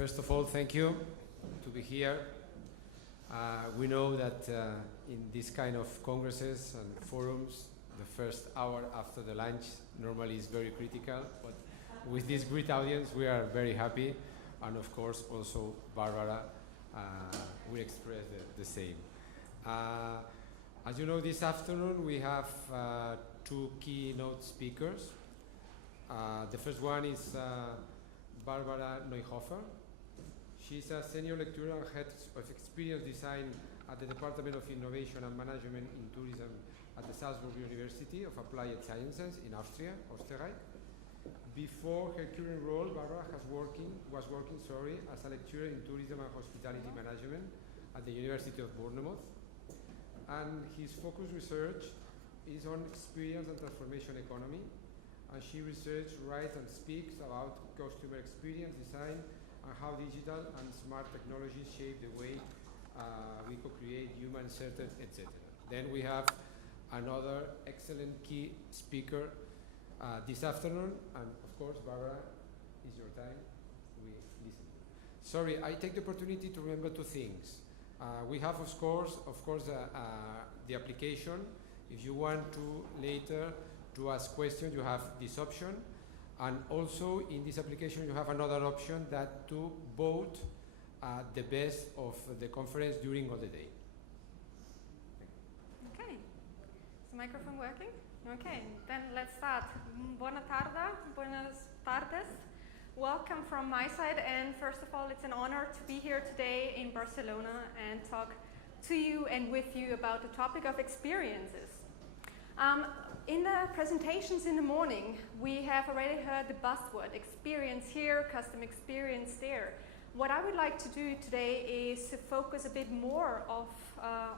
First of all, thank you to be here. We know that in this kind of congresses and forums, the first hour after the lunch normally is very critical, but with this great audience, we are very happy. And of course, also Barbara will express the same. As you know, this afternoon we have two keynote speakers. The first one is Barbara Neuhofer. She's a senior lecturer and head of experience design at the Department of Innovation and Management in Tourism at the Salzburg University of Applied Sciences in Austria, Österreich. Before her current role, Barbara was working as a lecturer in tourism and hospitality management at the University of Bournemouth. And his focus research is on experience and transformation economy. And she researches, writes, and speaks about customer experience design and how digital and smart technologies shape the way we co-create human-centered, etc. Then we have another excellent key speaker this afternoon, and of course, Barbara, it's your time. We listen. Sorry, I take the opportunity to remember two things. We have, of course, the application. If you want to later to ask questions, you have this option. And also in this application, you have another option that to vote the best of the conference during all the day. Okay, is the microphone working? Okay, then let's start. Buona tarda, buenas tardes. Welcome from my side, and first of all, it's an honor to be here today in Barcelona and talk to you and with you about the topic of experiences. In the presentations in the morning, we have already heard the buzzword, experience here, custom experience there. What I would like to do today is to focus a bit more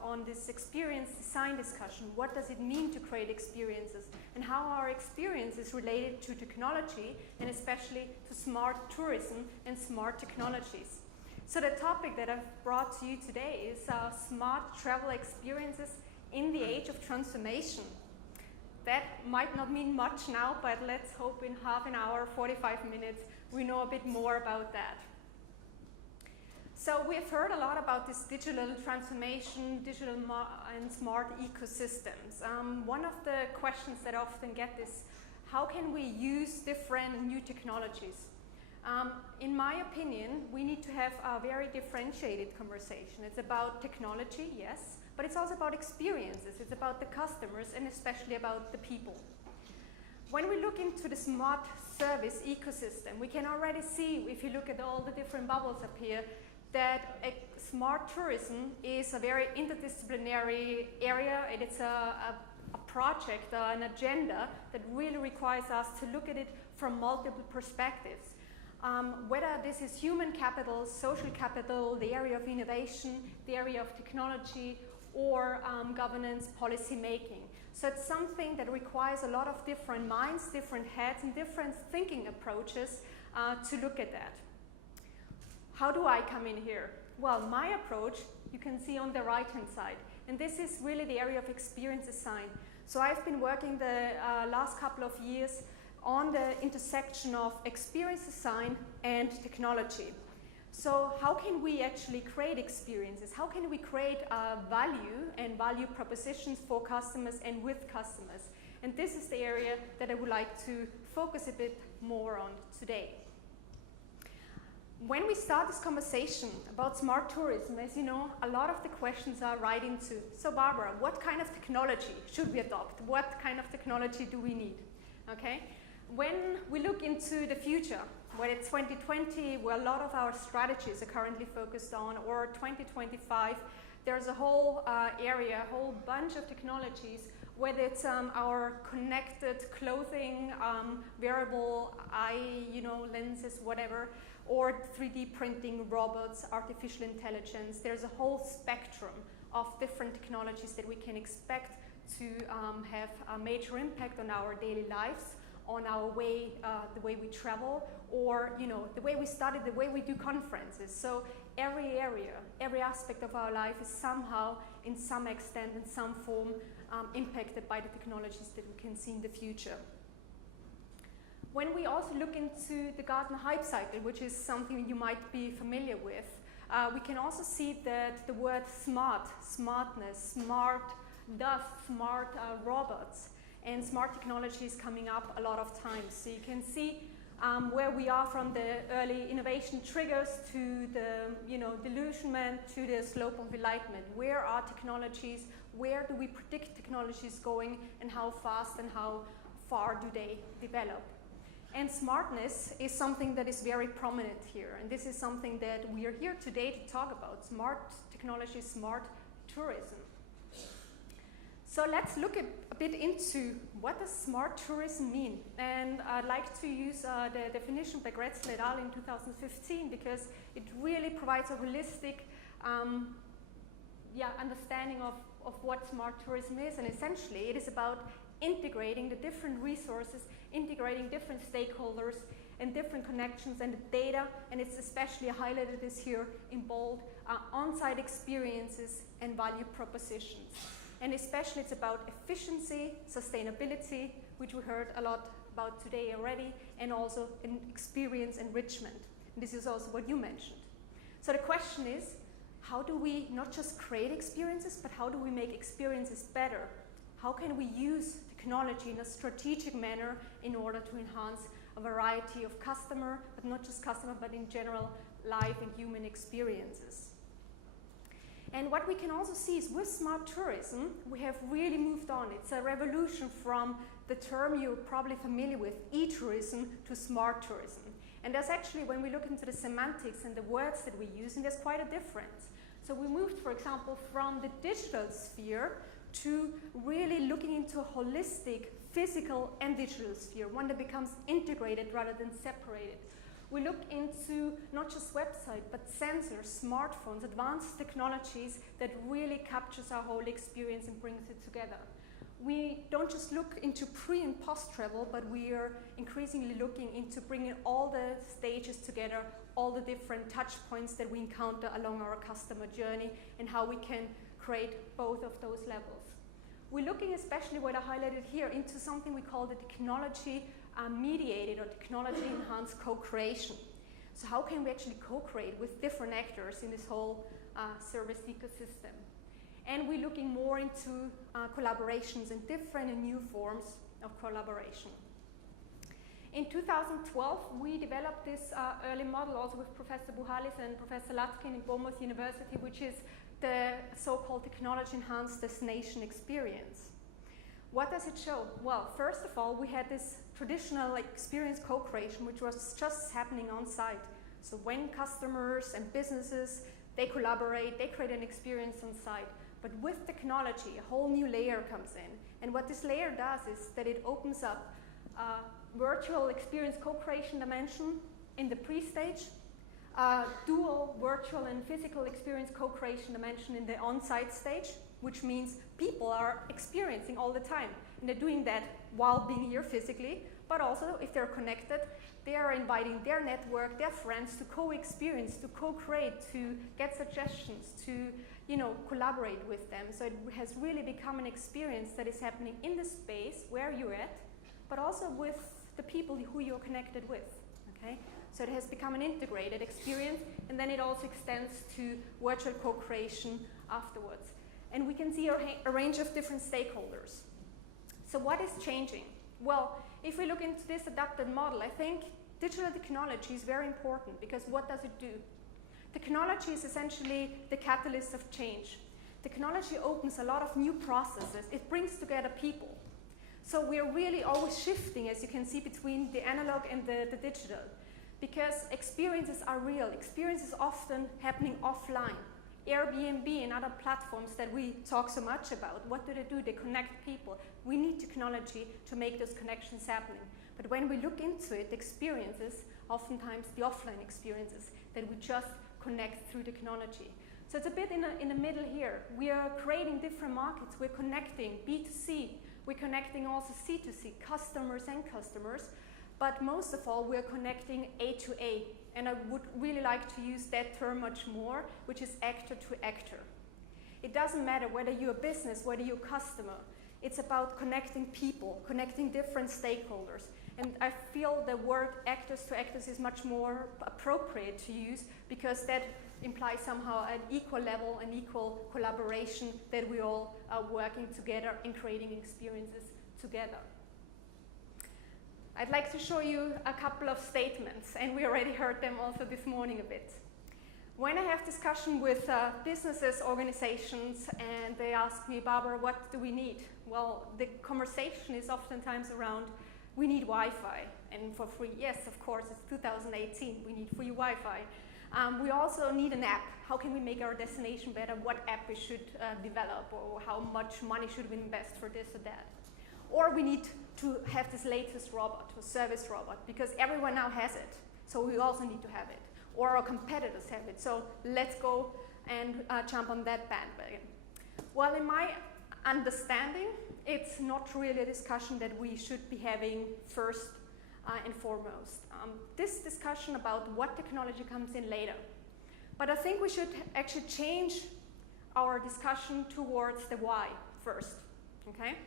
on this experience design discussion. What does it mean to create experiences, and how are experiences related to technology, and especially to smart tourism and smart technologies. So the topic that I've brought to you today is smart travel experiences in the age of transformation. That might not mean much now, but let's hope in half an hour, 45 minutes, we know a bit more about that. So we've heard a lot about this digital transformation, digital and smart ecosystems. One of the questions that I often get is, how can we use different new technologies? In my opinion, we need to have a very differentiated conversation. It's about technology, yes, but it's also about experiences. It's about the customers and especially about the people. When we look into the smart service ecosystem, we can already see, if you look at all the different bubbles up here, that smart tourism is a very interdisciplinary area, and it's a project, an agenda that really requires us to look at it from multiple perspectives. Whether this is human capital, social capital, the area of innovation, the area of technology, or governance, policy making. So it's something that requires a lot of different minds, different heads, and different thinking approaches to look at that. How do I come in here? Well, my approach, you can see on the right-hand side, and this is really the area of experience design. So I've been working the last couple of years on the intersection of experience design and technology. So how can we actually create experiences? How can we create value and value propositions for customers and with customers? And this is the area that I would like to focus a bit more on today. When we start this conversation about smart tourism, as you know, a lot of the questions are right into, so Barbara, what kind of technology should we adopt? What kind of technology do we need? Okay? When we look into the future, whether it's 2020, where a lot of our strategies are currently focused on, or 2025, there's a whole area, a whole bunch of technologies, whether it's our connected clothing, wearable eye, lenses, whatever, or 3D printing, robots, artificial intelligence. There's a whole spectrum of different technologies that we can expect to have a major impact on our daily lives, on our way, the way we travel, or the way we study, the way we do conferences. So every area, every aspect of our life is somehow, in some extent, in some form, impacted by the technologies that we can see in the future. When we also look into the Gartner hype cycle, which is something you might be familiar with, we can also see that the word smart, smartness, smart dust, smart robots, and smart technology is coming up a lot of times. So you can see where we are from the early innovation triggers to the delusionment to the slope of enlightenment. Where are technologies? Where do we predict technologies going, and how fast and how far do they develop? And smartness is something that is very prominent here, and this is something that we are here today to talk about. Smart technology, smart tourism. So let's look a bit into what does smart tourism mean. And I'd like to use the definition by Gretzel et al. In 2015 because it really provides a holistic understanding of what smart tourism is. And essentially it is about integrating the different resources, integrating different stakeholders and different connections and the data, and it's especially highlighted this here in bold, on-site experiences and value propositions. And especially it's about efficiency, sustainability, which we heard a lot about today already, and also in experience enrichment. And this is also what you mentioned. So the question is, how do we not just create experiences, but how do we make experiences better? How can we use technology in a strategic manner in order to enhance a variety of customer, but not just customer, but in general, life and human experiences? And what we can also see is with smart tourism, we have really moved on. It's a revolution from the term you're probably familiar with, e-tourism, to smart tourism. And there's actually, when we look into the semantics and the words that we use, and there's quite a difference. So we moved, for example, from the digital sphere to really looking into a holistic physical and digital sphere, one that becomes integrated rather than separated. We look into not just website, but sensors, smartphones, advanced technologies that really captures our whole experience and brings it together. We don't just look into pre and post travel, but we are increasingly looking into bringing all the stages together, all the different touch points that we encounter along our customer journey, and how we can create both of those levels. We're looking, especially what I highlighted here, into something we call the technology mediated or technology enhanced co-creation. So how can we actually co-create with different actors in this whole service ecosystem? And we're looking more into collaborations and different and new forms of collaboration. In 2012, we developed this early model also with Professor Buhalis and Professor Latkin in Bournemouth University, which is the so-called technology-enhanced destination experience. What does it show? Well, first of all, we had this traditional experience co-creation, which was just happening on site. So when customers and businesses, they collaborate, they create an experience on site. But with technology, a whole new layer comes in. And what this layer does is that it opens up a virtual experience co-creation dimension in the pre-stage, dual virtual and physical experience co-creation dimension in the on-site stage, which means people are experiencing all the time. And they're doing that while being here physically, but also if they're connected, they are inviting their network, their friends to co-experience, to co-create, to get suggestions, to collaborate with them. So it has really become an experience that is happening in the space where you're at, but also with the people who you're connected with, okay? So it has become an integrated experience, and then it also extends to virtual co-creation afterwards. And we can see a range of different stakeholders. So what is changing? Well, if we look into this adapted model, I think digital technology is very important because what does it do? Technology is essentially the catalyst of change. Technology opens a lot of new processes. It brings together people. So we're really always shifting, as you can see, between the analog and the digital, because experiences are real. Experiences often happening offline. Airbnb and other platforms that we talk so much about, what do? They connect people. We need technology to make those connections happening. But when we look into it, experiences, oftentimes the offline experiences, that we just connect through technology. So it's a bit in the middle here. We are creating different markets. We're connecting B2C. We're connecting also C2C, customers and customers. But most of all, we're connecting A to A. And I would really like to use that term much more, which is actor to actor. It doesn't matter whether you're a business, whether you're a customer. It's about connecting people, connecting different stakeholders. And I feel the word actors to actors is much more appropriate to use, because that implies somehow an equal level, an equal collaboration, that we all are working together and creating experiences together. I'd like to show you a couple of statements, and we already heard them also this morning a bit. When I have discussion with businesses, organizations, and they ask me, Barbara, what do we need? Well, the conversation is oftentimes around, we need Wi-Fi, and for free. Yes, of course, it's 2018, we need free Wi-Fi. We also need an app. How can we make our destination better? What app we should develop, or how much money should we invest for this or that? Or we need to have this latest robot, or service robot, because everyone now has it, so we also need to have it. Or our competitors have it, so let's go and jump on that bandwagon. Well, in my understanding, it's not really a discussion that we should be having first and foremost. This discussion about what technology comes in later. But I think we should actually change our discussion towards the why first, okay?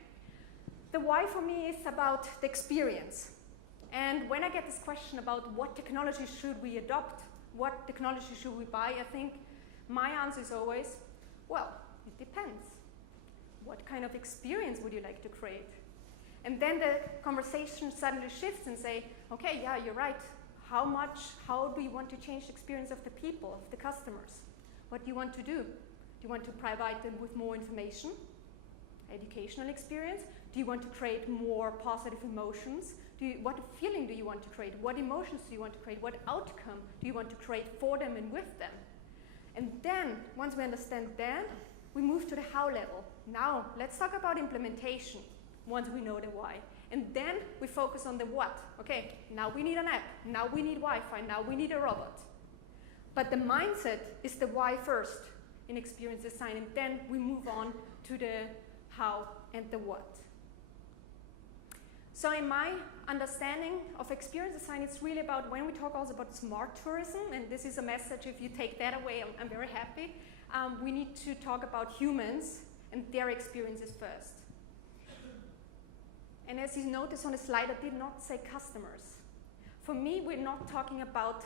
The why for me is about the experience. And when I get this question about what technology should we adopt, what technology should we buy, I think my answer is always, well, it depends. What kind of experience would you like to create? And then the conversation suddenly shifts and say, okay, yeah, you're right. How do you want to change the experience of the people, of the customers? What do you want to do? Do you want to provide them with more information, educational experience? Do you want to create more positive emotions? What feeling do you want to create? What emotions do you want to create? What outcome do you want to create for them and with them? And then, once we understand that, we move to the how level. Now, let's talk about implementation, once we know the why. And then we focus on the what. Okay, now we need an app, now we need Wi-Fi, now we need a robot. But the mindset is the why first in experience design, and then we move on to the how and the what. So in my understanding of experience design, it's really about, when we talk also about smart tourism, and this is a message, if you take that away, I'm very happy. We need to talk about humans and their experiences first. And as you notice on the slide, I did not say customers. For me, we're not talking about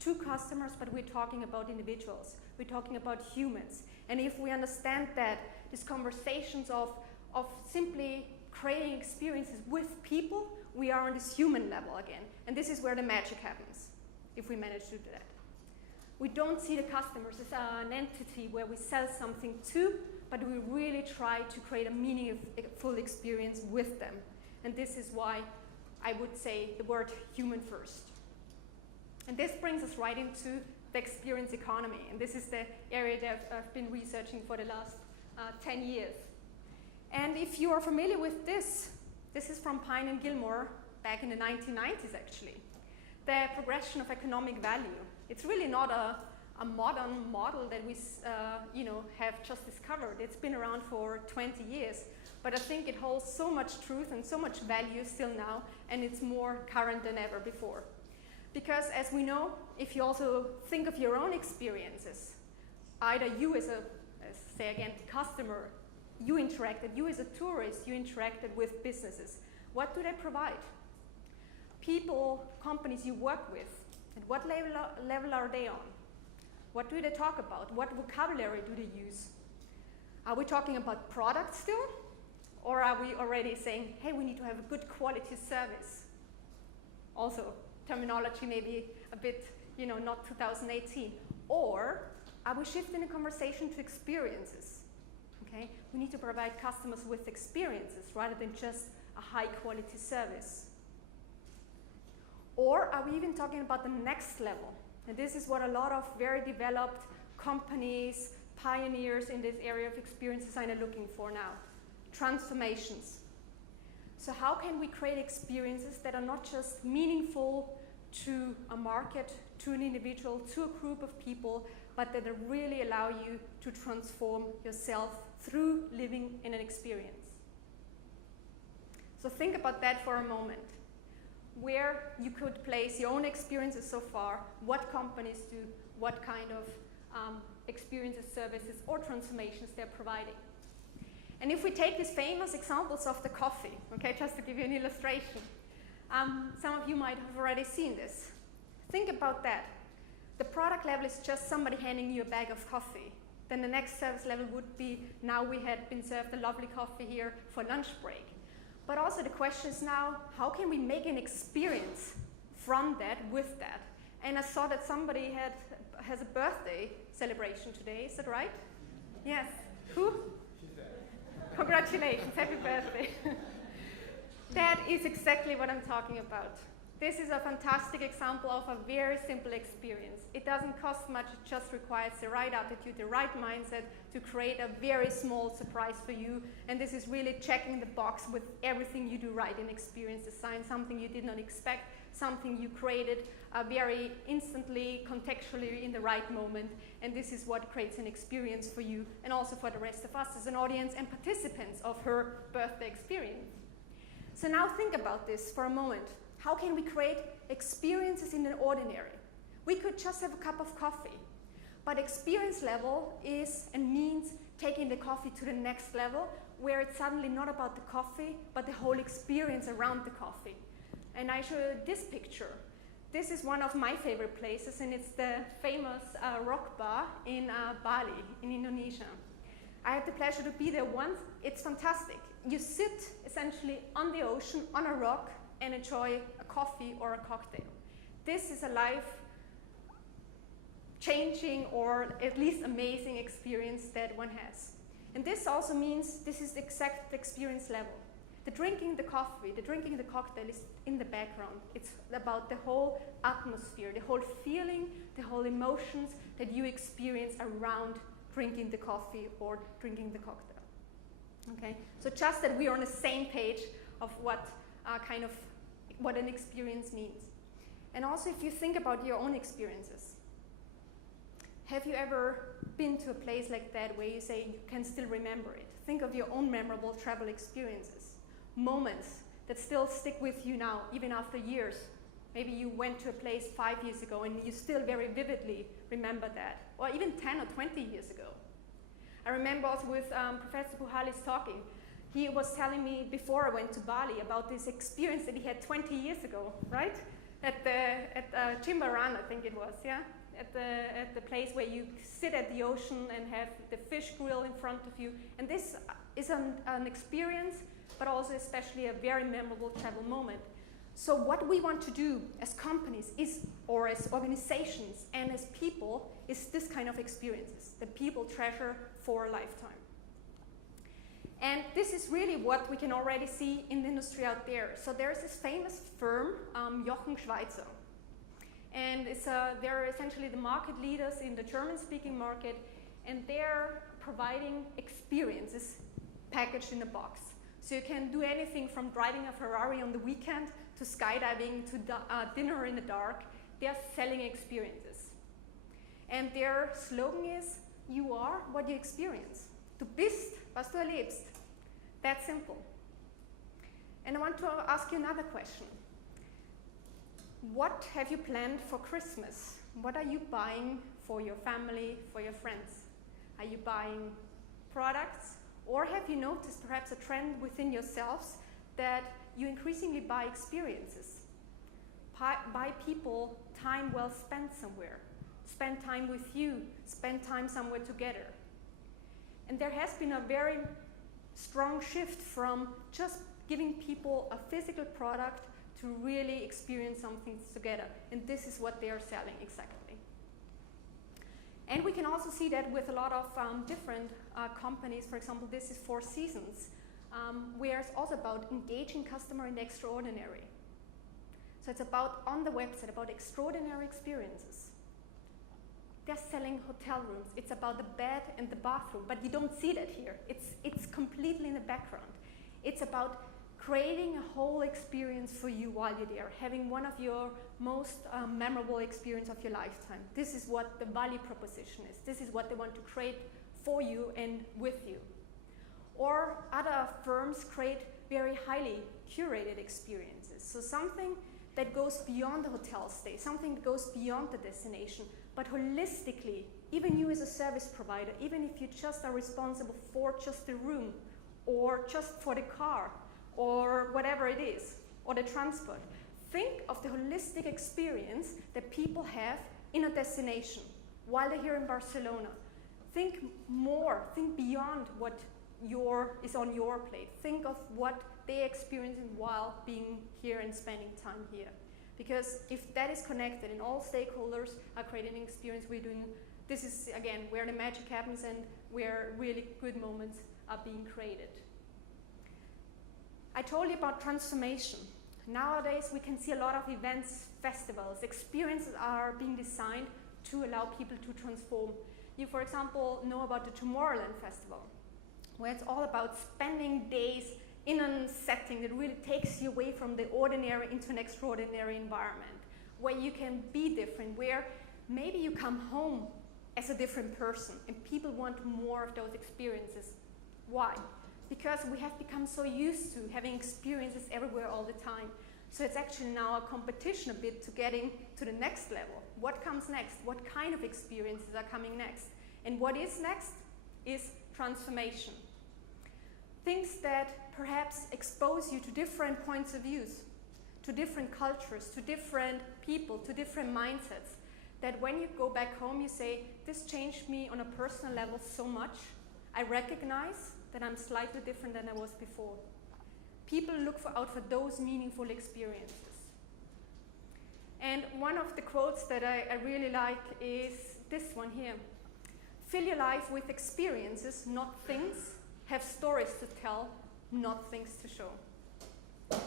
two customers, but we're talking about individuals. We're talking about humans. And if we understand that, these conversations of simply creating experiences with people, we are on this human level again. And this is where the magic happens, if we manage to do that. We don't see the customers as an entity where we sell something to, but we really try to create a meaningful experience with them. And this is why I would say the word human first. And this brings us right into the experience economy. And this is the area that I've been researching for the last 10 years. And if you are familiar with this is from Pine and Gilmore back in the 1990s, actually. The progression of economic value. It's really not a modern model that we have just discovered. It's been around for 20 years. But I think it holds so much truth and so much value still now, and it's more current than ever before. Because as we know, if you also think of your own experiences, either you as say again, customer, you interacted, you as a tourist, you interacted with businesses. What do they provide? People, companies you work with, at what level are they on? What do they talk about? What vocabulary do they use? Are we talking about products still? Or are we already saying, hey, we need to have a good quality service? Also, terminology maybe a bit, not 2018. Or are we shifting the conversation to experiences? Okay? We need to provide customers with experiences rather than just a high quality service. Or are we even talking about the next level? And this is what a lot of very developed companies, pioneers in this area of experience design are looking for now. Transformations. So how can we create experiences that are not just meaningful to a market, to an individual, to a group of people, but that really allow you to transform yourself through living in an experience? So think about that for a moment. Where you could place your own experiences so far, what companies do, what kind of experiences, services, or transformations they're providing. And if we take these famous examples of the coffee, okay, just to give you an illustration, Some of you might have already seen this. Think about that. The product level is just somebody handing you a bag of coffee. Then the next service level would be, now we had been served a lovely coffee here for lunch break. But also the question is now, how can we make an experience from that with that? And I saw that somebody has a birthday celebration today, is that right? Yes. Who? She's there. Congratulations, happy birthday. That is exactly what I'm talking about. This is a fantastic example of a very simple experience. It doesn't cost much, it just requires the right attitude, the right mindset to create a very small surprise for you. And this is really checking the box with everything you do right in experience design, something you did not expect, something you created very instantly, contextually in the right moment. And this is what creates an experience for you and also for the rest of us as an audience and participants of her birthday experience. So now think about this for a moment. How can we create experiences in the ordinary? We could just have a cup of coffee, but experience level is and means taking the coffee to the next level, where it's suddenly not about the coffee, but the whole experience around the coffee. And I show you this picture. This is one of my favorite places, and it's the famous rock bar in Bali, in Indonesia. I had the pleasure to be there once. It's fantastic. You sit essentially on the ocean, on a rock, and enjoy a coffee or a cocktail. This is a life-changing or at least amazing experience that one has. And this also means this is the exact experience level. The drinking the coffee, the drinking the cocktail is in the background. It's about the whole atmosphere, the whole feeling, the whole emotions that you experience around drinking the coffee or drinking the cocktail. Okay, so just that we're on the same page of what what an experience means. And also if you think about your own experiences, have you ever been to a place like that where you say you can still remember it? Think of your own memorable travel experiences, moments that still stick with you now, even after years. Maybe you went to a place 5 years ago and you still very vividly remember that, or even 10 or 20 years ago. I remember also with Professor Puhalis talking. He was telling me before I went to Bali about this experience that he had 20 years ago, right? At Jimbaran, I think it was, yeah? At the place where you sit at the ocean and have the fish grill in front of you. And this is an experience, but also especially a very memorable travel moment. So what we want to do as companies or as organizations and as people is this kind of experiences that people treasure for a lifetime. And this is really what we can already see in the industry out there. So there's this famous firm, Jochen Schweizer. And they're essentially the market leaders in the German-speaking market, and they're providing experiences packaged in a box. So you can do anything from driving a Ferrari on the weekend to skydiving to dinner in the dark. They're selling experiences. And their slogan is, you are what you experience. Du bist, was du erlebst. That simple. And I want to ask you another question. What have you planned for Christmas? What are you buying for your family, for your friends? Are you buying products? Or have you noticed perhaps a trend within yourselves that you increasingly buy experiences? Buy people time well spent somewhere. Spend time with you. Spend time somewhere together. And there has been a very strong shift from just giving people a physical product to really experience something together. And this is what they are selling exactly. And we can also see that with a lot of different companies. For example, this is Four Seasons, where it's also about engaging customer in the extraordinary. So it's about, on the website, about extraordinary experiences. They're selling hotel rooms. It's about the bed and the bathroom, but you don't see that here. It's completely in the background. It's about creating a whole experience for you while you're there, having one of your most memorable experience of your lifetime. This is what the value proposition is. This is what they want to create for you and with you. Or other firms create very highly curated experiences. So something that goes beyond the hotel stay, something that goes beyond the destination, but holistically, even you as a service provider, even if you just are responsible for just the room or just for the car or whatever it is, or the transport, think of the holistic experience that people have in a destination while they're here in Barcelona. Think more, think beyond what is on your plate. Think of what they experience while being here and spending time here. Because if that is connected and all stakeholders are creating an experience, this is again where the magic happens and where really good moments are being created. I told you about transformation. Nowadays we can see a lot of events, festivals, experiences are being designed to allow people to transform. You, for example, know about the Tomorrowland Festival, where it's all about spending days in a setting that really takes you away from the ordinary into an extraordinary environment, where you can be different, where maybe you come home as a different person and people want more of those experiences. Why? Because we have become so used to having experiences everywhere all the time. So it's actually now a competition a bit to getting to the next level. What comes next? What kind of experiences are coming next? And what is next is transformation. Things that perhaps expose you to different points of views, to different cultures, to different people, to different mindsets, that when you go back home you say, this changed me on a personal level so much, I recognize that I'm slightly different than I was before. People look out for those meaningful experiences. And one of the quotes that I really like is this one here. Fill your life with experiences, not things. Have stories to tell, not things to show.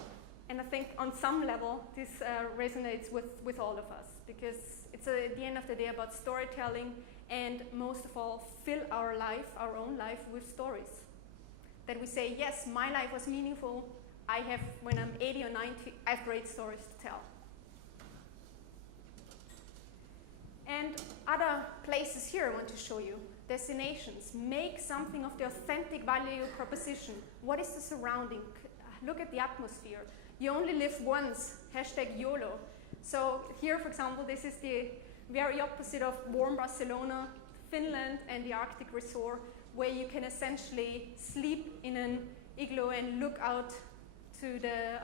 And I think on some level this resonates with all of us, because it's at the end of the day about storytelling, and most of all fill our life, our own life, with stories. That we say, yes, my life was meaningful. When I'm 80 or 90, I have great stories to tell. And other places here I want to show you. Destinations. Make something of the authentic value proposition. What is the surrounding? Look at the atmosphere. You only live once. #YOLO. So here, for example, this is the very opposite of warm Barcelona, Finland, and the Arctic resort, where you can essentially sleep in an igloo and look out to the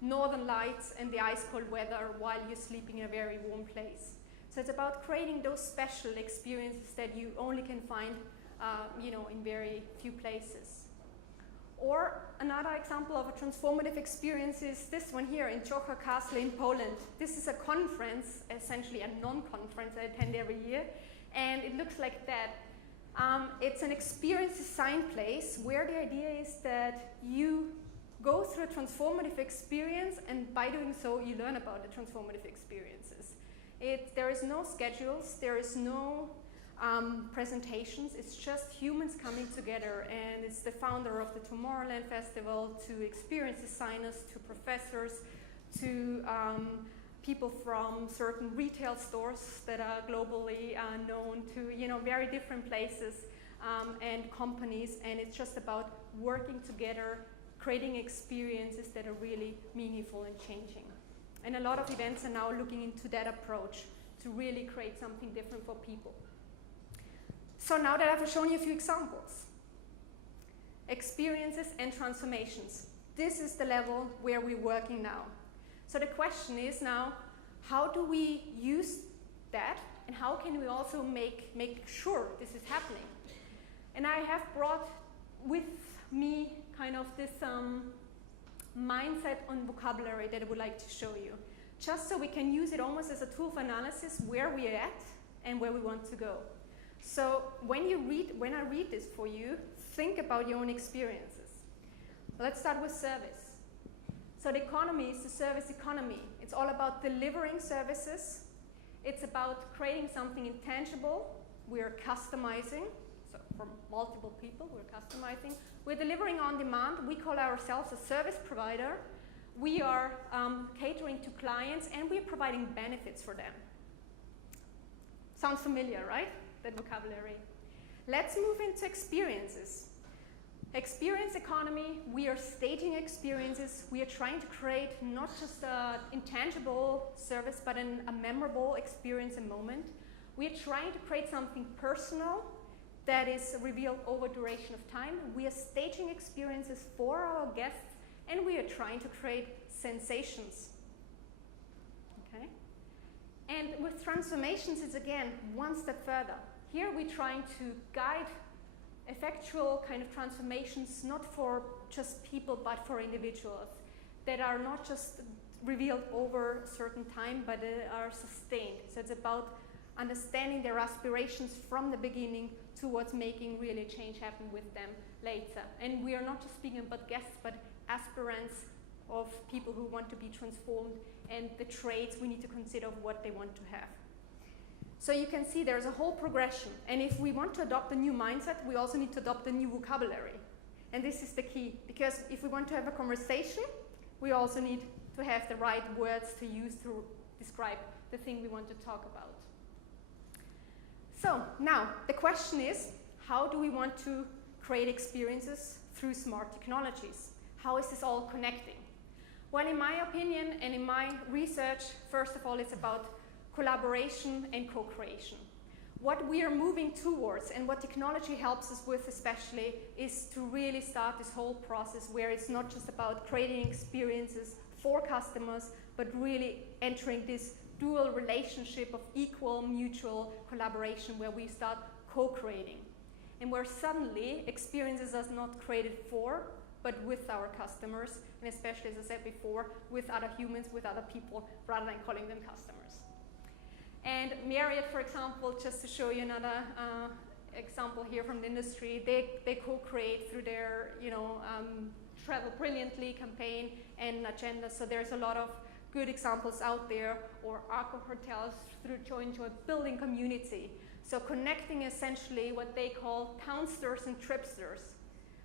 northern lights and the ice-cold weather while you're sleeping in a very warm place. So it's about creating those special experiences that you only can find in very few places. Or another example of a transformative experience is this one here in Jocha Castle in Poland. This is a conference, essentially a non-conference I attend every year, and it looks like that. It's an experience design place where the idea is that you go through a transformative experience, and by doing so you learn about the transformative experiences. There is no schedules, there is no presentations, it's just humans coming together, and it's the founder of the Tomorrowland Festival to experience designers, to professors, to people from certain retail stores that are globally known, to very different places and companies, and it's just about working together, creating experiences that are really meaningful and changing. And a lot of events are now looking into that approach to really create something different for people. So now that I've shown you a few examples, experiences and transformations, this is the level where we're working now. So the question is now, how do we use that, and how can we also make sure this is happening? And I have brought with me kind of this mindset on vocabulary that I would like to show you, just so we can use it almost as a tool for analysis where we're at and where we want to go. So when I read this for you, think about your own experiences. Let's start with service. So the economy is the service economy. It's all about delivering services. It's about creating something intangible. We're customizing. So for multiple people, we're customizing. We're delivering on demand. We call ourselves a service provider. We are catering to clients, and we're providing benefits for them. Sounds familiar, right? That vocabulary. Let's move into experiences. Experience economy, we are staging experiences. We are trying to create not just an intangible service, but a memorable experience and moment. We are trying to create something personal that is revealed over duration of time. We are staging experiences for our guests, and we are trying to create sensations. And with transformations, it's again one step further. Here we're trying to guide effectual kind of transformations, not for just people, but for individuals, that are not just revealed over a certain time, but are sustained. So it's about understanding their aspirations from the beginning towards making really change happen with them later. And we are not just speaking about guests, but aspirants of people who want to be transformed, and the traits we need to consider of what they want to have. So you can see there's a whole progression. And if we want to adopt a new mindset, we also need to adopt a new vocabulary. And this is the key, because if we want to have a conversation, we also need to have the right words to use to describe the thing we want to talk about. So now the question is, how do we want to create experiences through smart technologies? How is this all connecting? Well, in my opinion and in my research, first of all, it's about collaboration and co-creation. What we are moving towards and what technology helps us with especially is to really start this whole process where it's not just about creating experiences for customers, but really entering this dual relationship of equal mutual collaboration where we start co-creating. And where suddenly experiences are not created for, but with our customers, and especially, as I said before, with other humans, with other people, rather than calling them customers. And Marriott, for example, just to show you another example here from the industry, they co-create through their, Travel Brilliantly campaign and agenda. So there's a lot of good examples out there, or Arco Hotels through Join building community. So connecting essentially what they call townsters and tripsters.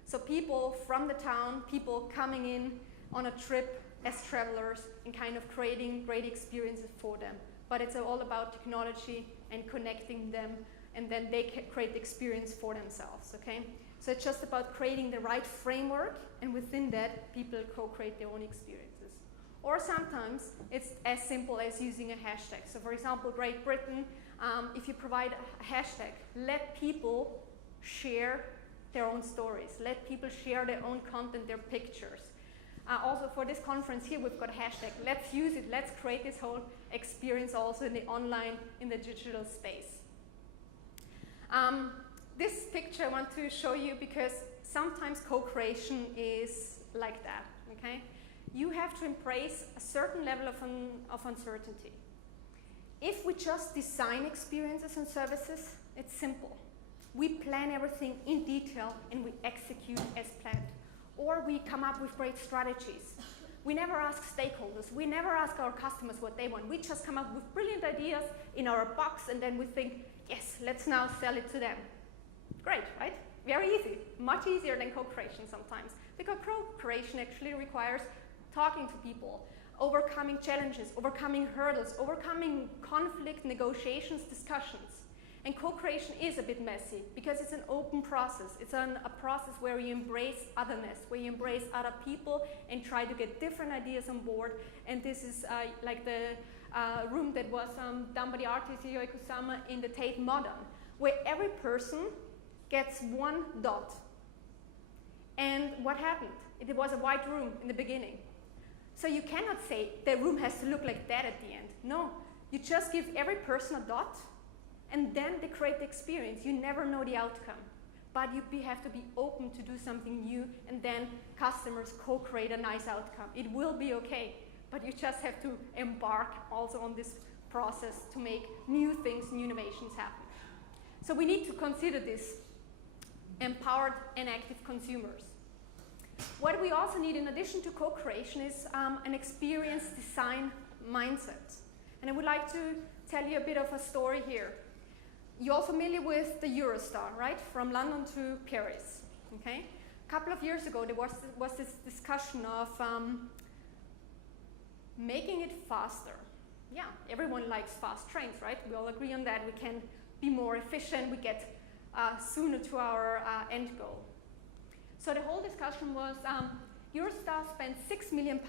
So people from the town, people coming in on a trip as travelers and kind of creating great experiences for them. But it's all about technology and connecting them, and then they can create the experience for themselves, okay? So it's just about creating the right framework, and within that, people co-create their own experiences. Or sometimes it's as simple as using a hashtag. So for example, Great Britain, if you provide a hashtag, let people share their own stories. Let people share their own content, their pictures. Also for this conference here, we've got a hashtag. Let's use it. Let's create this whole experience also in the online, in the digital space. This picture I want to show you because sometimes co-creation is like that, okay? You have to embrace a certain level of uncertainty. If we just design experiences and services, it's simple. We plan everything in detail and we execute as planned. Or we come up with great strategies. We never ask stakeholders. We never ask our customers what they want. We just come up with brilliant ideas in our box, and then we think, yes, let's now sell it to them. Great, right? Very easy. Much easier than co-creation sometimes. Because co-creation actually requires talking to people, overcoming challenges, overcoming hurdles, overcoming conflict, negotiations, discussions. And co-creation is a bit messy because it's an open process. It's a process where you embrace otherness, where you embrace other people and try to get different ideas on board. And this is like the room that was done by the artist Yayoi Kusama in the Tate Modern, where every person gets one dot. And what happened? It was a white room in the beginning. So you cannot say the room has to look like that at the end. No, you just give every person a dot, and then they create the experience. You never know the outcome. But you have to be open to do something new, and then customers co-create a nice outcome. It will be okay, but you just have to embark also on this process to make new things, new innovations happen. So we need to consider this empowered and active consumers. What we also need in addition to co-creation is an experience design mindset. And I would like to tell you a bit of a story here. You're all familiar with the Eurostar, right? From London to Paris, okay? A couple of years ago, there was this discussion of making it faster. Yeah, everyone likes fast trains, right? We all agree on that. We can be more efficient. We get sooner to our end goal. So the whole discussion was Eurostar spent £6 million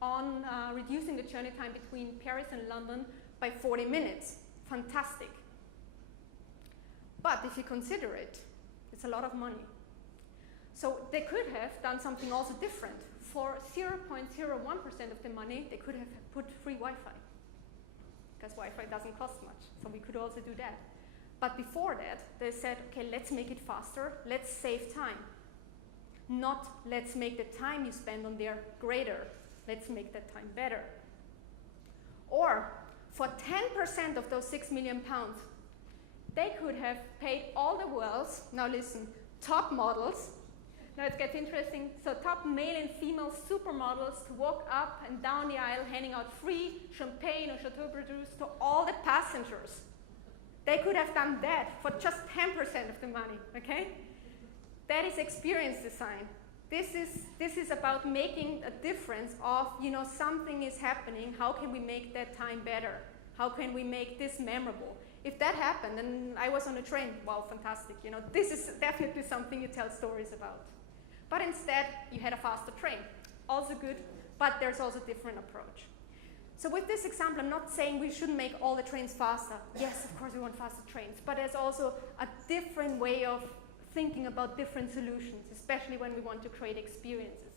on reducing the journey time between Paris and London by 40 minutes. Fantastic. But if you consider it, it's a lot of money. So they could have done something also different. For 0.01% of the money, they could have put free Wi-Fi. because Wi-Fi doesn't cost much, so we could also do that. But before that, they said, okay, let's make it faster, let's save time. Not let's make the time you spend on there greater, let's make that time better. Or for 10% of those £6 million, they could have paid all the world's, now listen, top models. Now it gets interesting. So top male and female supermodels to walk up and down the aisle handing out free champagne or Chateau Bradus to all the passengers. They could have done that for just 10% of the money, okay? That is experience design. This is about making a difference of, you know, something is happening, how can we make that time better? How can we make this memorable? If that happened and I was on a train, wow, fantastic, you know, this is definitely something you tell stories about. But instead, you had a faster train. Also good, but there's also a different approach. So with this example, I'm not saying we shouldn't make all the trains faster. Yes, of course we want faster trains, but there's also a different way of thinking about different solutions, especially when we want to create experiences.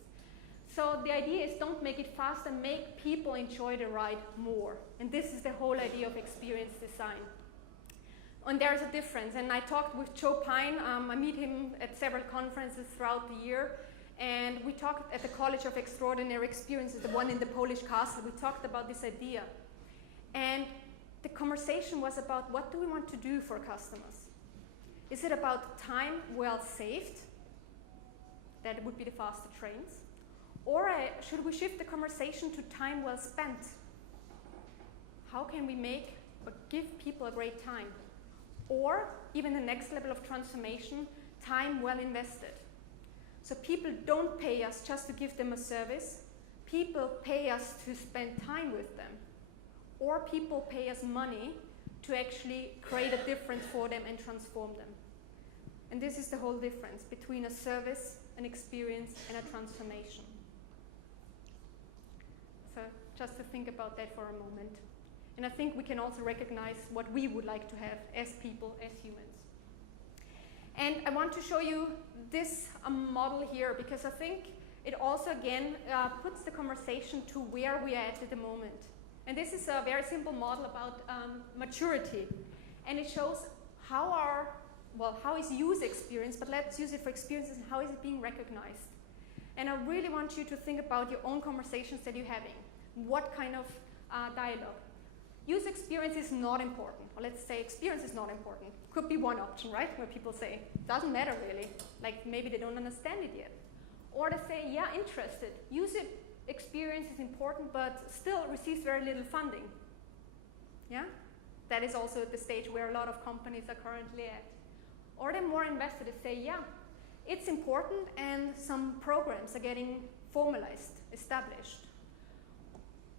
So the idea is don't make it faster, make people enjoy the ride more. And this is the whole idea of experience design. And there's a difference. And I talked with Joe Pine. I meet him at several conferences throughout the year. And we talked at the College of Extraordinary Experiences, the one in the Polish castle. We talked about this idea. And the conversation was about what do we want to do for customers? Is it about time well saved? That would be the faster trains. Or should we shift the conversation to time well spent? How can we make or give people a great time? Or even the next level of transformation, time well invested. So people don't pay us just to give them a service. People pay us to spend time with them. Or people pay us money to actually create a difference for them and transform them. And this is the whole difference between a service, an experience, and a transformation. So just to think about that for a moment. And I think we can also recognize what we would like to have as people, as humans. And I want to show you this model here because I think it also, again, puts the conversation to where we are at the moment. And this is a very simple model about maturity. And it shows how is user experience, but let's use it for experiences, and how is it being recognized. And I really want you to think about your own conversations that you're having. What kind of dialogue? User experience is not important, or let's say experience is not important. Could be one option, right? Where people say, doesn't matter really, like maybe they don't understand it yet. Or they say, yeah, interested. User experience is important, but still receives very little funding. Yeah? That is also the stage where a lot of companies are currently at. Or they're more invested and say, yeah, it's important and some programs are getting formalized, established.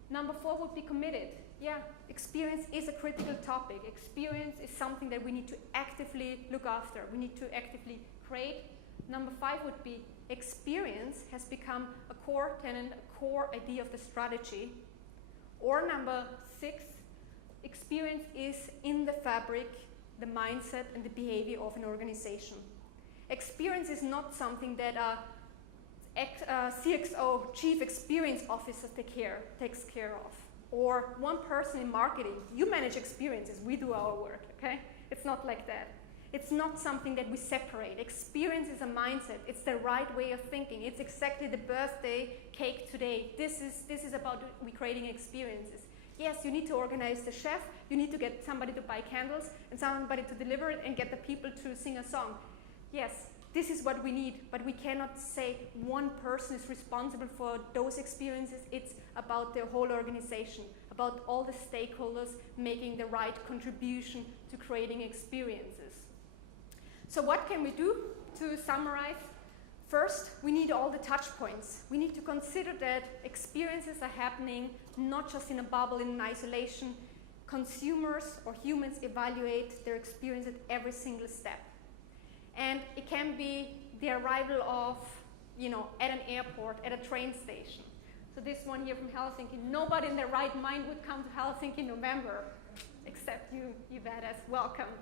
Number 4 would be committed. Yeah, experience is a critical topic. Experience is something that we need to actively look after. We need to actively create. Number 5 would be experience has become a core tenet, a core idea of the strategy. Or number 6, experience is in the fabric, the mindset and the behavior of an organization. Experience is not something that a CXO, Chief Experience Officer, takes care of. Or one person in marketing, you manage experiences, we do our work, okay? It's not like that. It's not something that we separate. Experience is a mindset. It's the right way of thinking. It's exactly the birthday cake today. This is about creating experiences. Yes, you need to organize the chef, you need to get somebody to buy candles and somebody to deliver it and get the people to sing a song. Yes, this is what we need, but we cannot say one person is responsible for those experiences. It's about the whole organization, about all the stakeholders making the right contribution to creating experiences. So what can we do to summarize? First, we need all the touch points. We need to consider that experiences are happening not just in a bubble, in isolation. Consumers or humans evaluate their experience at every single step. And it can be the arrival of, at an airport, at a train station. So this one here from Helsinki, nobody in their right mind would come to Helsinki in November, except you badass, welcome,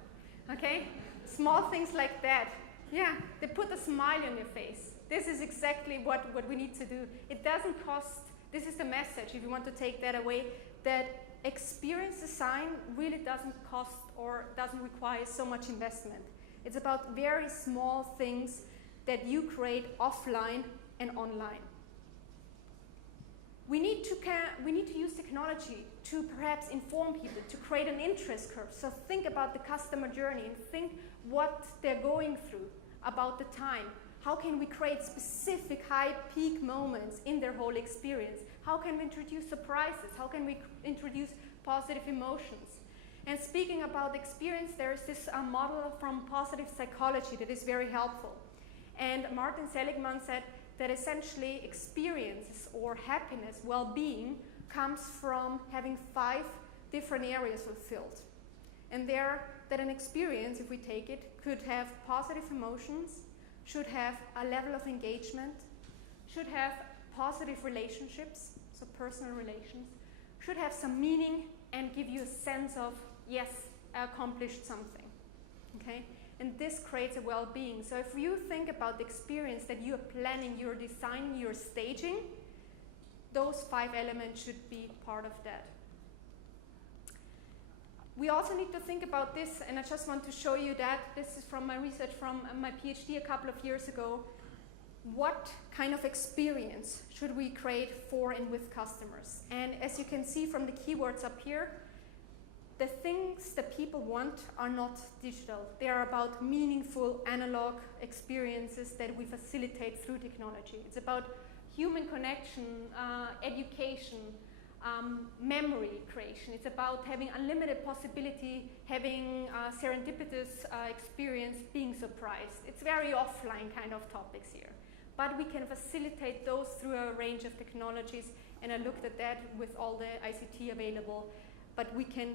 okay? Small things like that, yeah, they put a smile on your face. This is exactly what we need to do. It doesn't cost, this is the message, if you want to take that away, that experience design really doesn't cost or doesn't require so much investment. It's about very small things that you create offline and online. We need to use technology to perhaps inform people, to create an interest curve. So think about the customer journey and think what they're going through, about the time. How can we create specific high peak moments in their whole experience? How can we introduce surprises? How can we introduce positive emotions? And speaking about experience, there is this model from positive psychology that is very helpful. And Martin Seligman said that essentially experiences or happiness, well-being, comes from having 5 different areas fulfilled. And that an experience, if we take it, could have positive emotions, should have a level of engagement, should have positive relationships, so personal relations, should have some meaning and give you a sense of, yes, I accomplished something, okay? And this creates a well-being. So if you think about the experience that you are planning, you're designing, you're staging, those 5 elements should be part of that. We also need to think about this, and I just want to show you that. This is from my research from my PhD a couple of years ago. What kind of experience should we create for and with customers? And as you can see from the keywords up here, the things that people want are not digital. They are about meaningful analog experiences that we facilitate through technology. It's about human connection, education, memory creation. It's about having unlimited possibility, having serendipitous experience, being surprised. It's very offline kind of topics here. But we can facilitate those through a range of technologies, and I looked at that with all the ICT available. But we can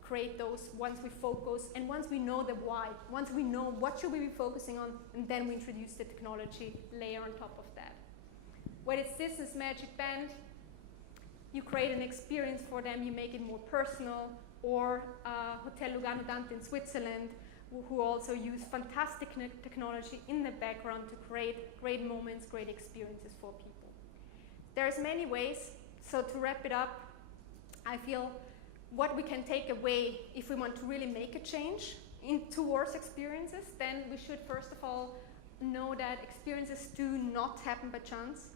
create those once we focus and once we know the why, once we know what should we be focusing on, and then we introduce the technology layer on top of that. Whether it's this Magic Band, you create an experience for them, you make it more personal, or Hotel Lugano Dante in Switzerland, who also use fantastic technology in the background to create great moments, great experiences for people. There's many ways, so to wrap it up, I feel what we can take away if we want to really make a change towards experiences, then we should first of all know that experiences do not happen by chance.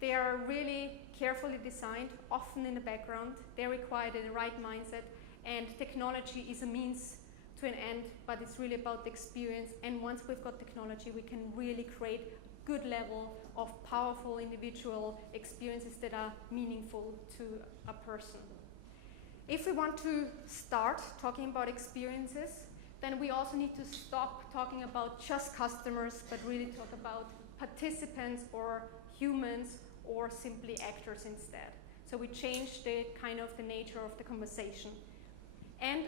They are really carefully designed, often in the background. They require the right mindset, and technology is a means to an end, but it's really about the experience. And once we've got technology, we can really create a good level of powerful individual experiences that are meaningful to a person. If we want to start talking about experiences, then we also need to stop talking about just customers, but really talk about participants or humans or simply actors instead. So we change the kind of the nature of the conversation. And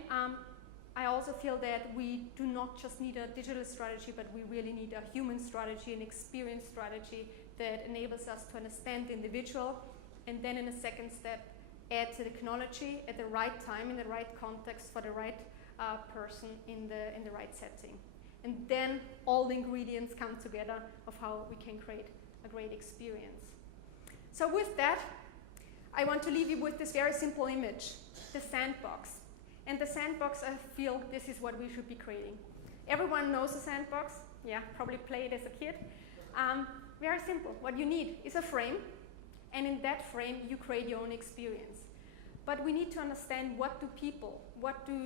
I also feel that we do not just need a digital strategy, but we really need a human strategy, an experience strategy that enables us to understand the individual, and then in a second step, add the technology at the right time, in the right context, for the right person in the right setting. And then all the ingredients come together of how we can create a great experience. So with that, I want to leave you with this very simple image, the sandbox. And the sandbox, I feel this is what we should be creating. Everyone knows a sandbox. Yeah, probably played as a kid. Very simple. What you need is a frame, and in that frame, you create your own experience. But we need to understand, what do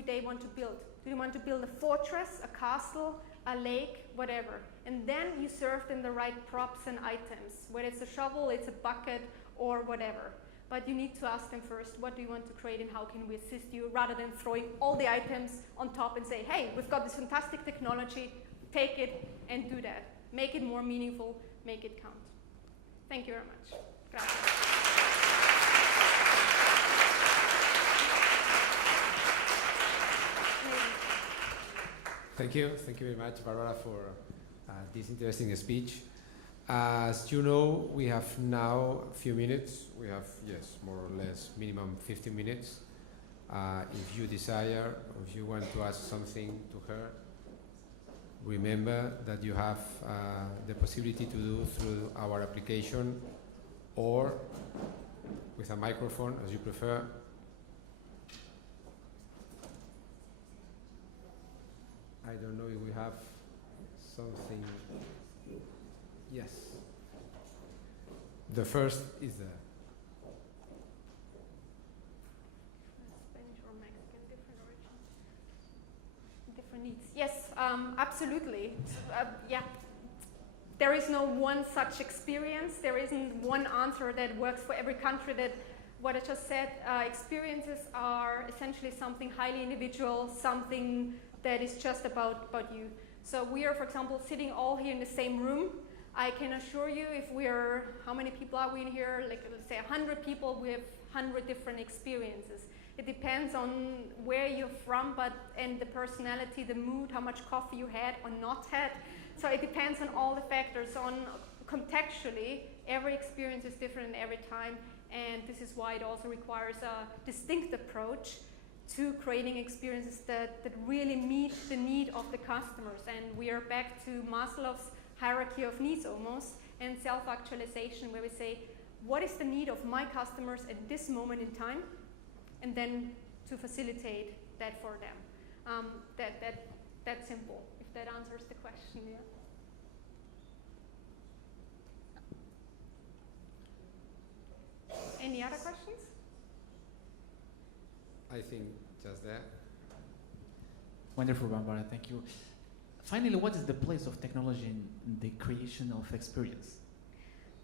they want to build? Do they want to build a fortress, a castle, a lake, whatever? And then you serve them the right props and items, whether it's a shovel, it's a bucket, or whatever. But you need to ask them first, what do you want to create and how can we assist you, rather than throwing all the items on top and say, hey, we've got this fantastic technology, take it and do that. Make it more meaningful, make it count. Thank you very much. Gracias. Thank you very much, Barbara, for this interesting speech. As you know, we have now a few minutes. We have, yes, more or less minimum 15 minutes. If you desire, or if you want to ask something to her, remember that you have the possibility to do through our application or with a microphone, as you prefer, I don't know if we have something. Yes. The first is the. Spanish or Mexican, different origins, different needs. Yes, absolutely. Yeah. There is no one such experience. There isn't one answer that works for every country. That what I just said, experiences are essentially something highly individual, something that is just about you. So we are, for example, sitting all here in the same room. I can assure you, if we are, how many people are we in here? Like, let's say 100 people, we have 100 different experiences. It depends on where you're from, and the personality, the mood, how much coffee you had or not had. So it depends on all the factors. Contextually, every experience is different every time, and this is why it also requires a distinct approach to creating experiences that really meet the need of the customers. And we are back to Maslow's hierarchy of needs almost, and self-actualization, where we say, what is the need of my customers at this moment in time? And then to facilitate that for them. That's simple, if that answers the question, yeah. Any other questions? I think just that. Wonderful, Barbara, thank you. Finally, what is the place of technology in the creation of experience?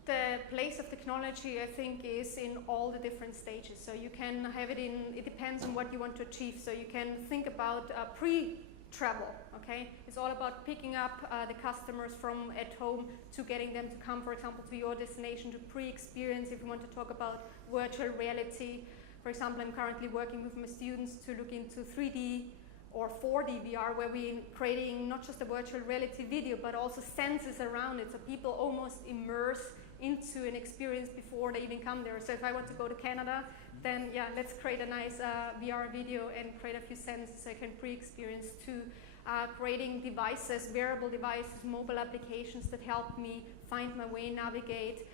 The place of technology, I think, is in all the different stages. So you can have it it depends on what you want to achieve. So you can think about pre-travel, okay? It's all about picking up the customers from at home to getting them to come, for example, to your destination, to pre-experience. If you want to talk about virtual reality, for example, I'm currently working with my students to look into 3D or 4D VR, where we're creating not just a virtual reality video, but also senses around it. So people almost immerse into an experience before they even come there. So if I want to go to Canada, then yeah, let's create a nice VR video and create a few senses so I can pre-experience to creating devices, wearable devices, mobile applications that help me find my way, navigate,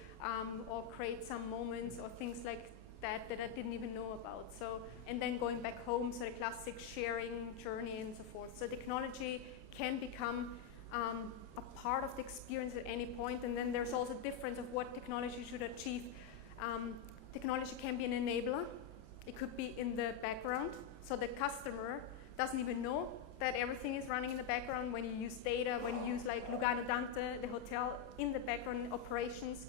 or create some moments or things like that I didn't even know about. So, and then going back home, so the classic sharing journey and so forth. So technology can become a part of the experience at any point, and then there's also difference of what technology should achieve. Technology can be an enabler. It could be in the background, so the customer doesn't even know that everything is running in the background when you use data, when you use like Lugano Dante, the hotel, in the background operations.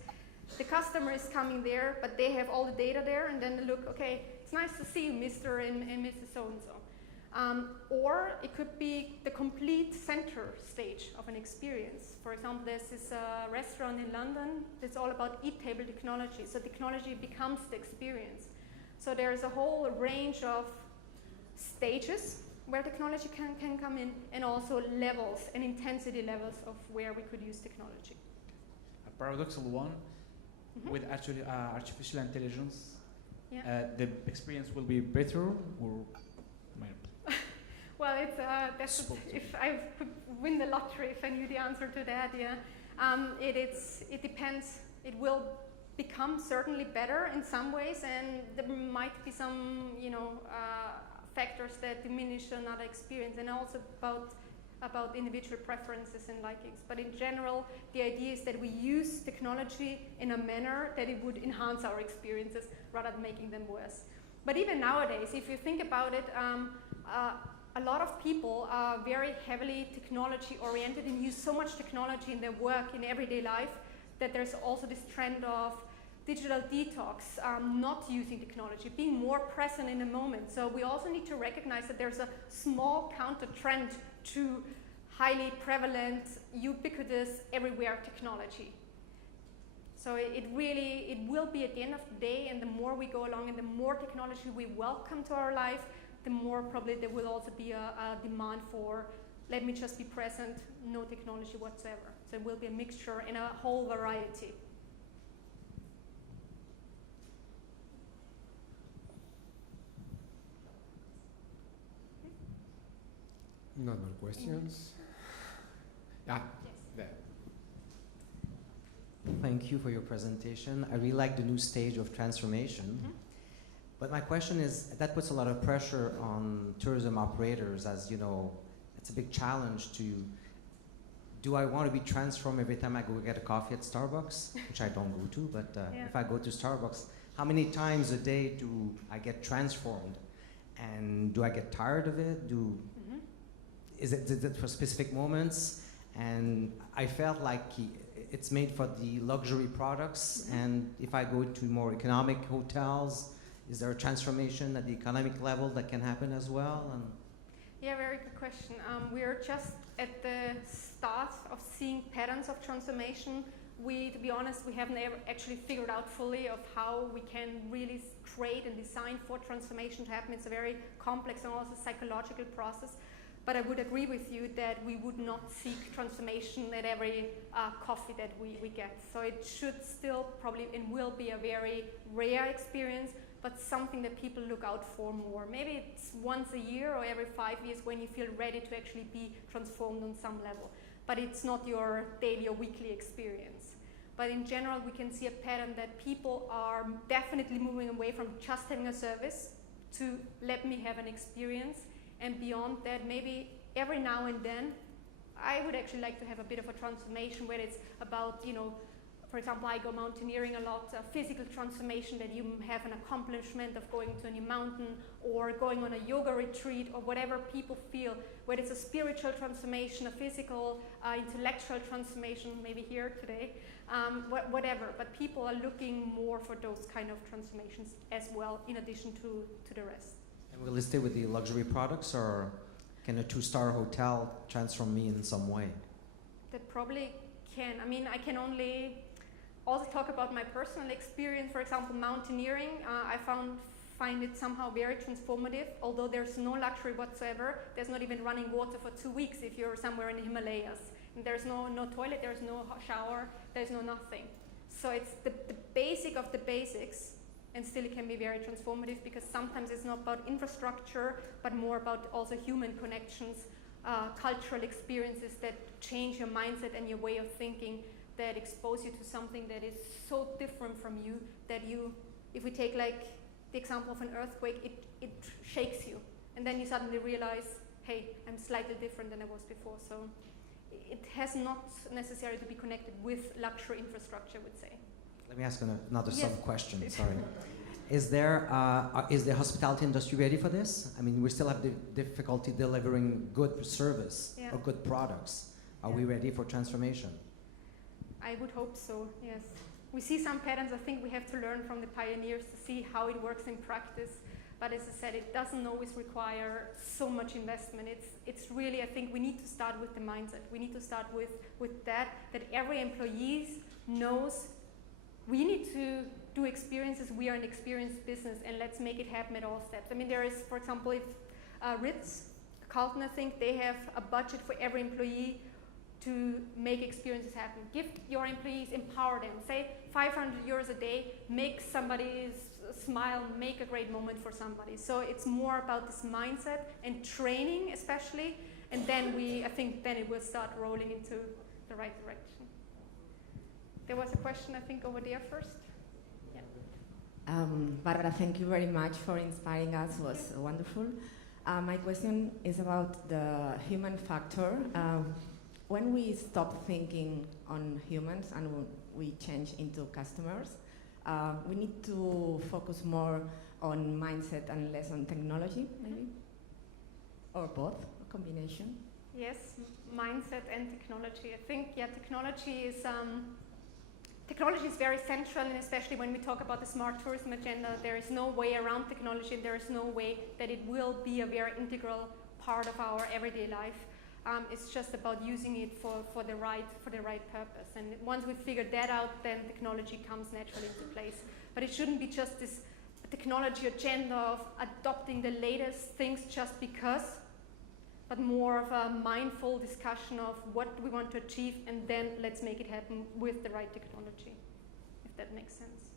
The customer is coming there, but they have all the data there, and then they look, okay, it's nice to see you, Mr. and Mrs. So-and-so. Or it could be the complete center stage of an experience. For example, there's this restaurant in London that's all about eat-table technology. So technology becomes the experience. So there's a whole range of stages where technology can come in, and also levels and intensity levels of where we could use technology. A paradoxical one, with actually artificial intelligence, the experience will be better, or well, it's that's if I could win the lottery, if I knew the answer to that, yeah. It depends. It will become certainly better in some ways, and there might be some, factors that diminish another experience, and also about individual preferences and likings. But in general, the idea is that we use technology in a manner that it would enhance our experiences rather than making them worse. But even nowadays, if you think about it, a lot of people are very heavily technology oriented and use so much technology in their work, in everyday life, that there's also this trend of digital detox, not using technology, being more present in the moment. So we also need to recognize that there's a small counter trend to highly prevalent, ubiquitous, everywhere technology. So it will be at the end of the day, and the more we go along and the more technology we welcome to our life, the more probably there will also be a demand for, let me just be present, no technology whatsoever. So it will be a mixture and a whole variety. No more questions? Yeah, Yes. there. Thank you for your presentation. I really like the new stage of transformation. But my question is, that puts a lot of pressure on tourism operators, as you know, it's a big challenge to, do I want to be transformed every time I go get a coffee at Starbucks, which I don't go to, but if I go to Starbucks, how many times a day do I get transformed? And do I get tired of it? Is it for specific moments? And I felt like it's made for the luxury products, and if I go to more economic hotels, is there a transformation at the economic level that can happen as well? And yeah, very good question. We are just at the start of seeing patterns of transformation. To be honest, we haven't ever actually figured out fully of how we can really create and design for transformation to happen. It's a very complex and also psychological process. But I would agree with you that we would not seek transformation at every coffee that we get. So it should still probably and will be a very rare experience, but something that people look out for more. Maybe it's once a year or every 5 years when you feel ready to actually be transformed on some level. But it's not your daily or weekly experience. But in general, we can see a pattern that people are definitely moving away from just having a service to let me have an experience. And beyond that, maybe every now and then, I would actually like to have a bit of a transformation where it's about, you know, for example, I go mountaineering a lot, a physical transformation that you have an accomplishment of going to a new mountain or going on a yoga retreat or whatever people feel, whether it's a spiritual transformation, a physical, intellectual transformation, maybe here today, whatever. But people are looking more for those kind of transformations as well, in addition to the rest. And will it stay with the luxury products, or can a 2-star hotel transform me in some way? That probably can. I mean, I can only also talk about my personal experience. For example, mountaineering, I find it somehow very transformative, although there's no luxury whatsoever. There's not even running water for 2 weeks if you're somewhere in the Himalayas. And there's no toilet, there's no shower, there's no nothing. So it's the basic of the basics, and still it can be very transformative because sometimes it's not about infrastructure, but more about also human connections, cultural experiences that change your mindset and your way of thinking, that expose you to something that is so different from you that you, if we take like the example of an earthquake, it shakes you. And then you suddenly realize, hey, I'm slightly different than I was before. So it has not necessarily to be connected with luxury infrastructure, I would say. Let me ask another Yes. sub-question, sorry. Is the hospitality industry ready for this? I mean, we still have the difficulty delivering good service or good products. Are we ready for transformation? I would hope so, yes. We see some patterns. I think we have to learn from the pioneers to see how it works in practice. But as I said, it doesn't always require so much investment. It's really, I think we need to start with the mindset. We need to start with that every employee knows we need to do experiences. We are an experienced business, and let's make it happen at all steps. I mean, there is, for example, if Ritz, Carlton, I think, they have a budget for every employee to make experiences happen. Give your employees, empower them. Say 500 euros a day, make somebody smile, make a great moment for somebody. So it's more about this mindset and training especially, and then I think then it will start rolling into the right direction. There was a question, I think, over there first. Yeah. Barbara, thank you very much for inspiring us. It was wonderful. My question is about the human factor. When we stop thinking on humans and we change into customers, we need to focus more on mindset and less on technology, maybe? Or both, a combination? Yes, mindset and technology. I think, technology is very central, and especially when we talk about the smart tourism agenda, there is no way around technology, and there is no way that it will be a very integral part of our everyday life. It's just about using it for the right purpose. And once we figure that out, then technology comes naturally into place. But it shouldn't be just this technology agenda of adopting the latest things just because, but more of a mindful discussion of what we want to achieve, and then let's make it happen with the right technology, if that makes sense.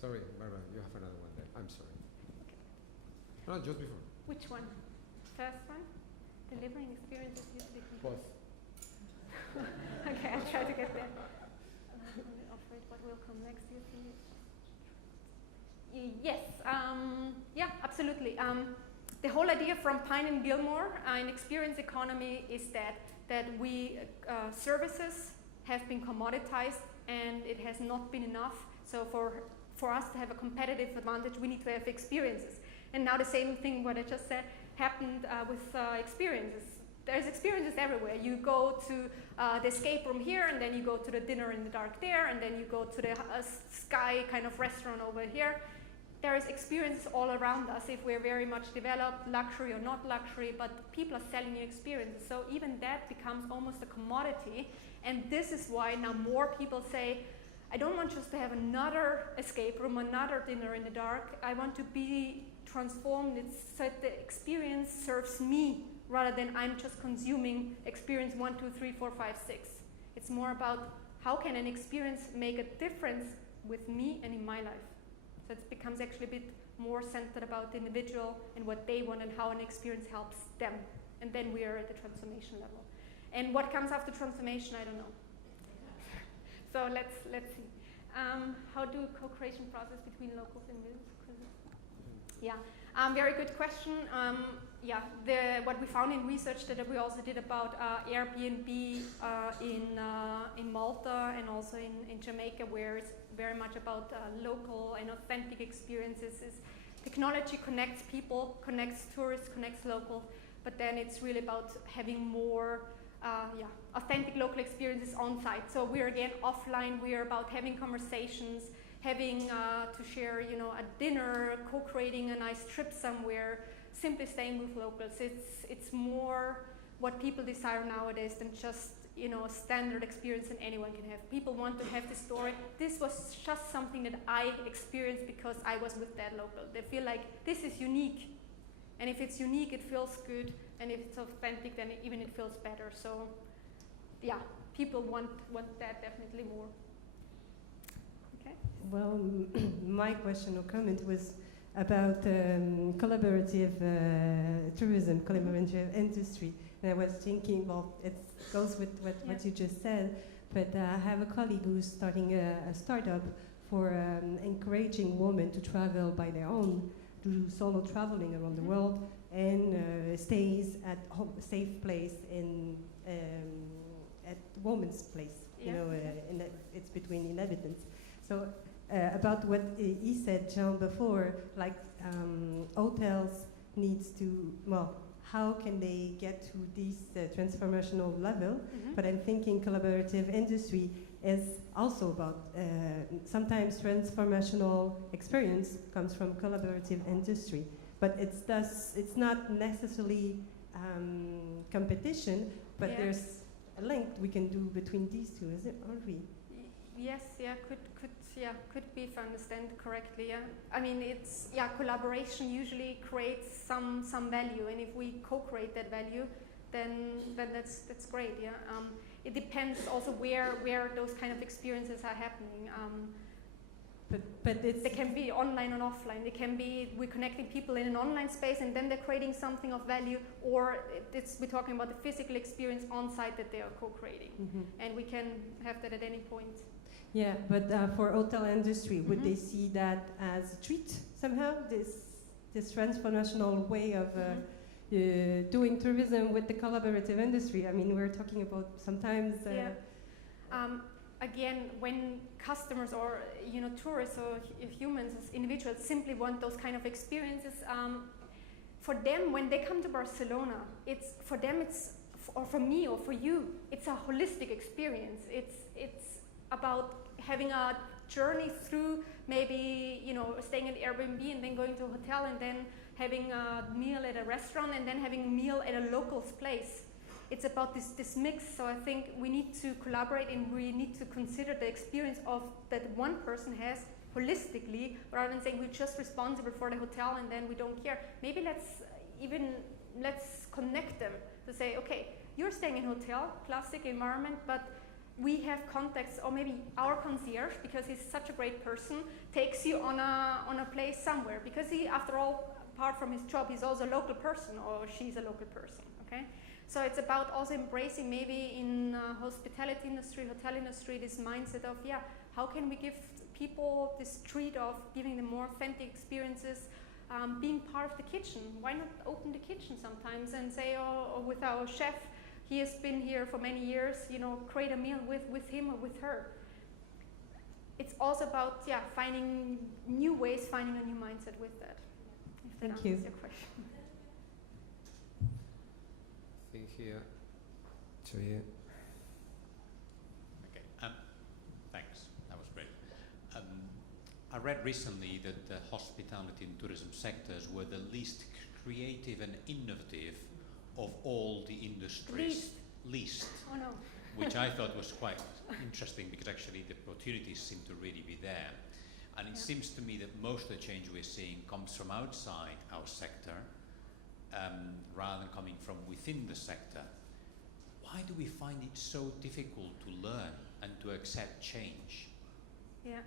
Sorry, Barbara, you have another one there. I'm sorry. No, just before. Which one? First one? Delivering experiences usually. Both. Okay, I'll try to get there. What will come next, do you think? Yes, yeah, absolutely. the whole idea from Pine and Gilmore in experience economy is that we services have been commoditized and it has not been enough. So for us to have a competitive advantage, we need to have experiences. And now the same thing what I just said happened with experiences. There's experiences everywhere. You go to the escape room here, and then you go to the dinner in the dark there, and then you go to the sky kind of restaurant over here. There is experiences all around us if we're very much developed, luxury or not luxury, but people are selling you experiences. So even that becomes almost a commodity. And this is why now more people say, I don't want just to have another escape room, another dinner in the dark. I want to be transformed so that the experience serves me rather than I'm just consuming experience 1, 2, 3, 4, 5, 6. It's more about how can an experience make a difference with me and in my life. So it becomes actually a bit more centered about the individual and what they want and how an experience helps them. And then we are at the transformation level. And what comes after transformation, I don't know. So let's see. How do co-creation process between locals and visitors? Yeah, very good question. What we found in research that we also did about Airbnb in Malta and also in Jamaica, where it's very much about local and authentic experiences. Technology connects people, connects tourists, connects locals, but then it's really about having more authentic local experiences on site. So we're again offline. We're about having conversations, having to share, a dinner, co-creating a nice trip somewhere, simply staying with locals. It's more what people desire nowadays than just, a standard experience that anyone can have. People want to have this story. This was just something that I experienced because I was with that local. They feel like this is unique. And if it's unique, it feels good. And if it's authentic, then even it feels better. So, yeah, people want that definitely more. Okay. Well, my question or comment was about collaborative tourism, collaborative industry. And I was thinking, well, it goes with what you just said, but I have a colleague who's starting a startup for encouraging women to travel by their own, to do solo traveling around the world, and stays at home, safe place at woman's place. It's between inhabitants. So about what he said, Jean, before, like hotels needs to, how can they get to this transformational level? But I'm thinking collaborative industry is also about, sometimes transformational experience comes from collaborative industry, but it's not necessarily competition, but there's a link we can do between these two, is it, aren't we? Yes, could be, if I understand correctly. Yeah, I mean, collaboration usually creates some value, and if we co-create that value, then that's great. Yeah, it depends also where those kind of experiences are happening. But they can be online and offline. They can be we're connecting people in an online space, and then they're creating something of value, or we're talking about the physical experience on site that they are co-creating, and we can have that at any point. Yeah, but for hotel industry, would they see that as a treat somehow? This transformational way of doing tourism with the collaborative industry. I mean, we're talking about sometimes. Again, when customers or tourists or humans as individuals simply want those kind of experiences, for them when they come to Barcelona, or for me or for you, it's a holistic experience. It's about having a journey through maybe staying at Airbnb and then going to a hotel and then having a meal at a restaurant and then having a meal at a local's place. It's about this mix, so I think we need to collaborate and we need to consider the experience of that one person has holistically, rather than saying we're just responsible for the hotel and then we don't care. Maybe let's connect them to say, okay, you're staying in a hotel, classic environment, but we have contacts, or maybe our concierge, because he's such a great person, takes you on a place somewhere, because he, after all, apart from his job, he's also a local person, or she's a local person, okay? So it's about also embracing maybe in hospitality industry, hotel industry, this mindset of, how can we give people this treat of giving them more authentic experiences, being part of the kitchen. Why not open the kitchen sometimes and say, oh, with our chef, he has been here for many years, you know, create a meal with him or with her. It's also about, finding new ways, finding a new mindset with that. If that Thank you. answers your question. I think here, so yeah. Okay, thanks, that was great. I read recently that the hospitality and tourism sectors were the least creative and innovative of all the industries. Least. Oh no. Which I thought was quite interesting, because actually the opportunities seem to really be there. And it seems to me that most of the change we're seeing comes from outside our sector, rather than coming from within the sector. Why do we find it so difficult to learn and to accept change? Yeah,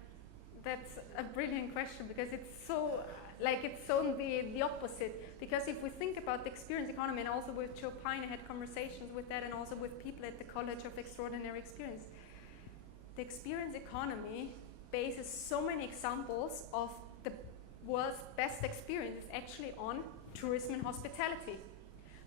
that's a brilliant question, because it's so the opposite. Because if we think about the experience economy, and also with Joe Pine, I had conversations with that, and also with people at the College of Extraordinary Experience. The experience economy bases so many examples of the world's best experiences actually on tourism and hospitality.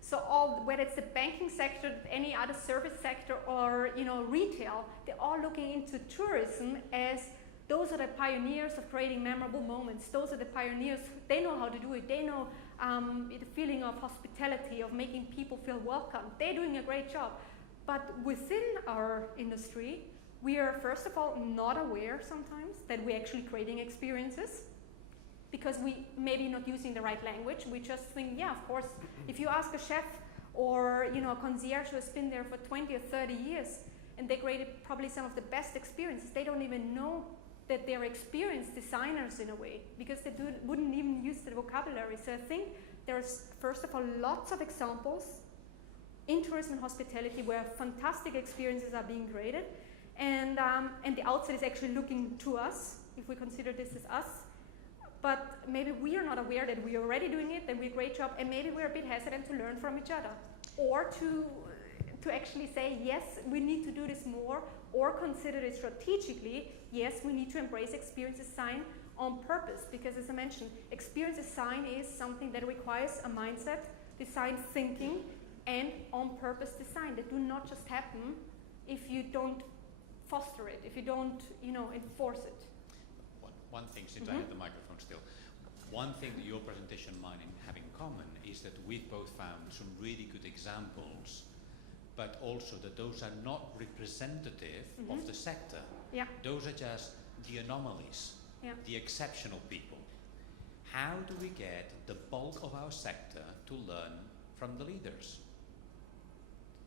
So whether it's the banking sector, any other service sector, or retail, they're all looking into tourism as those are the pioneers of creating memorable moments. Those are the pioneers. They know how to do it. They know the feeling of hospitality, of making people feel welcome. They're doing a great job. But within our industry, we are, first of all, not aware sometimes that we're actually creating experiences, because we maybe not using the right language. We just think, yeah, of course, if you ask a chef or a concierge who has been there for 20 or 30 years, and they created probably some of the best experiences, they don't even know that they're experienced designers in a way, because they wouldn't even use the vocabulary. So I think there's, first of all, lots of examples in tourism and hospitality where fantastic experiences are being created, and the outside is actually looking to us, if we consider this as us. But maybe we are not aware that we're already doing it, that we're a great job, and maybe we're a bit hesitant to learn from each other, or to actually say, yes, we need to do this more, or consider it strategically. Yes, we need to embrace experience design on purpose, because as I mentioned, experience design is something that requires a mindset, design thinking, and on-purpose design that do not just happen if you don't foster it, if you don't, enforce it. One thing, since I have the microphone still, one thing that your presentation and mine have in common is that we've both found some really good examples, but also that those are not representative of the sector. Yeah. Those are just the anomalies, the exceptional people. How do we get the bulk of our sector to learn from the leaders?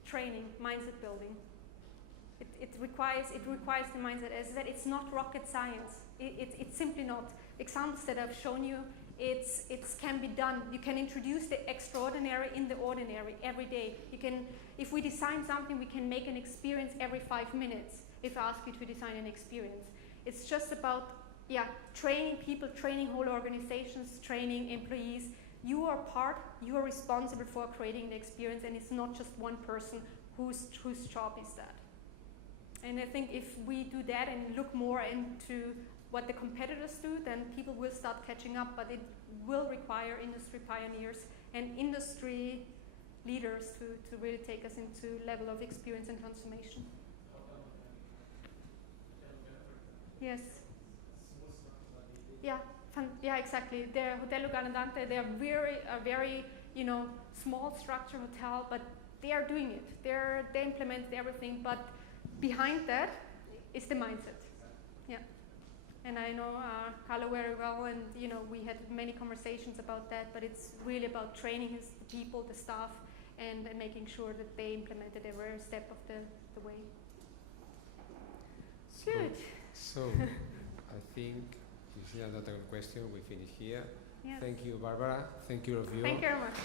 Training, mindset building. It requires the mindset. As I said, it's not rocket science. It's simply not. Examples that I've shown you, it can be done. You can introduce the extraordinary in the ordinary every day. You can, if we design something, we can make an experience every 5 minutes. If I ask you to design an experience, it's just about training people, training whole organizations, training employees. You are responsible for creating the experience, and it's not just one person whose job is that. And I think if we do that and look more into what the competitors do, then people will start catching up, but it will require industry pioneers and industry leaders to really take us into level of experience and transformation. Yes. Yeah, exactly. The Hotel Lugar and Dante, they're a very small structure hotel, but they are doing it. They implement everything, but behind that is the mindset. Yeah. And I know Carlo very well, and we had many conversations about that, but it's really about training his people, the staff, and making sure that they implement it every step of the way. Good. So I think this is another question. We finish here. Yes. Thank you, Barbara. Thank you, all of you. Thank you very much.